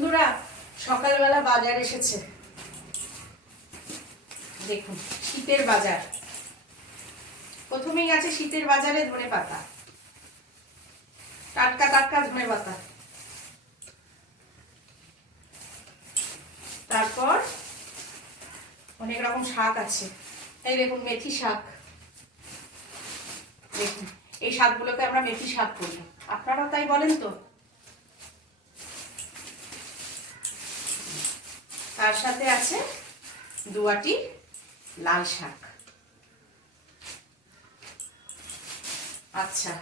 বন্ধুরা সকালবেলা বাজার এসেছে, দেখুন শীতের বাজার। প্রথমেই আছে শীতের বাজারে ধনেপাতা, টাটকা টাটকা ধনেপাতা। তারপর অনেক রকম শাক আছে, এই দেখুন মেথি শাক। দেখুন এই শাকগুলোকে আমরা মেথি শাক বলি, আপনারাও তাই বলেন তো? তার সাথে আছে দুয়াটি লাল শাক। আচ্ছা,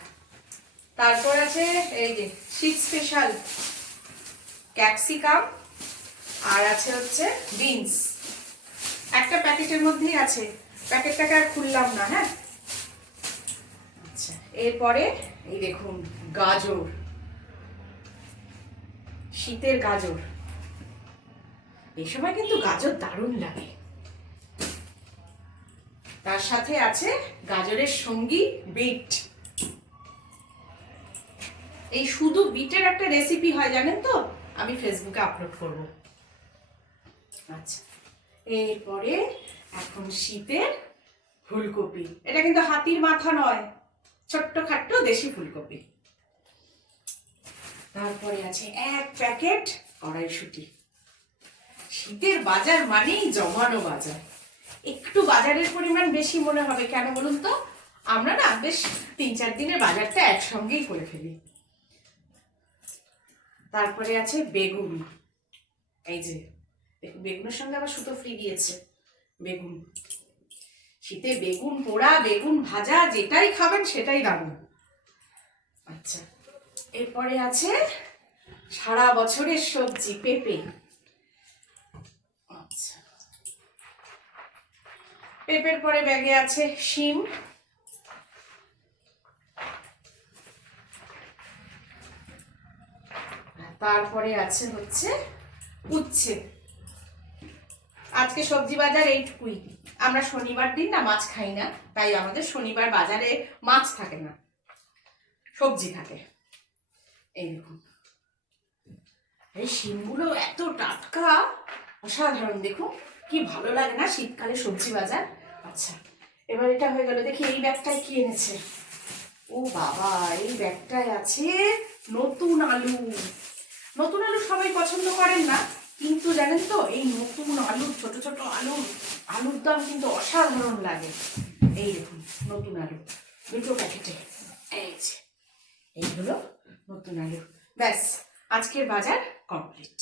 তারপর আছে এই যে শীত স্পেশাল ক্যাপসিকাম, আর আছে হচ্ছে বিনস। একটা প্যাকেটের মধ্যেই আছে, প্যাকেটটাকে আর খুললাম না। হ্যাঁ, আচ্ছা, এরপরে এই দেখুন গাজর, শীতের গাজর। এই সময় কিন্তু গাজর দারুণ লাগে। তার সাথে আছে গাজরের সঙ্গী বিট। এই শুধু বিটের একটা রেসিপি হয় জানেন তো, আমি ফেসবুকে আপলোড করব। আচ্ছা, এরপরে এখন শীতের ফুলকপি। এটা কিন্তু হাতির মাথা নয়, ছোট্ট খাট্ট দেশি ফুলকপি। তারপরে আছে এক প্যাকেট কড়াইশুঁটি। শীতের বাজার মানেই জমানো বাজার। একটু বাজারের পরিমাণ বেশি মনে হবে, কেন বলুন তো? আমরা না বেশ 3-4 দিনের বাজারটা একসঙ্গেই করে ফেলি। তারপরে আছে বেগুন। এই যে দেখুন, বেগুনের সঙ্গে আবার সুতো ফ্রি দিয়েছে। বেগুন, শীতে বেগুন পোড়া, বেগুন ভাজা, যেটাই খাবেন সেটাই দারুণ। আচ্ছা, এরপরে আছে সারা বছরের সবজি পেঁপে। আচ্ছা, পেঁপের পরে ব্যাগে আছে শিম। তারপরে আছে হচ্ছে উচ্ছে। আজকে সবজি বাজার এইটুকুই। আমরা শনিবার দিন না মাছ খাই না, তাই আমাদের শনিবার বাজারে মাছ থাকে না, সবজি থাকে। এই দেখুন, এই শিমগুলো এত টাটকা, অসাধারণ। দেখুন কি ভালো লাগে না শীতকালে সবজি বাজার। আচ্ছা, এবার এটা হয়ে গেল। দেখি এই ব্যাগটায় কি এনেছে। ও বাবা, এই ব্যাগটায় আছে নতুন আলু। নতুন আলু সবাই পছন্দ করেন না, কিন্তু জানেন তো এই নতুন আলু, ছোট ছোট আলুর দাম কিন্তু অসাধারণ লাগে। এই দেখুন নতুন আলু, দুটো প্যাকেটে। এই যে এইগুলো নতুন আলু। ব্যাস, আজকের বাজার কমপ্লিট।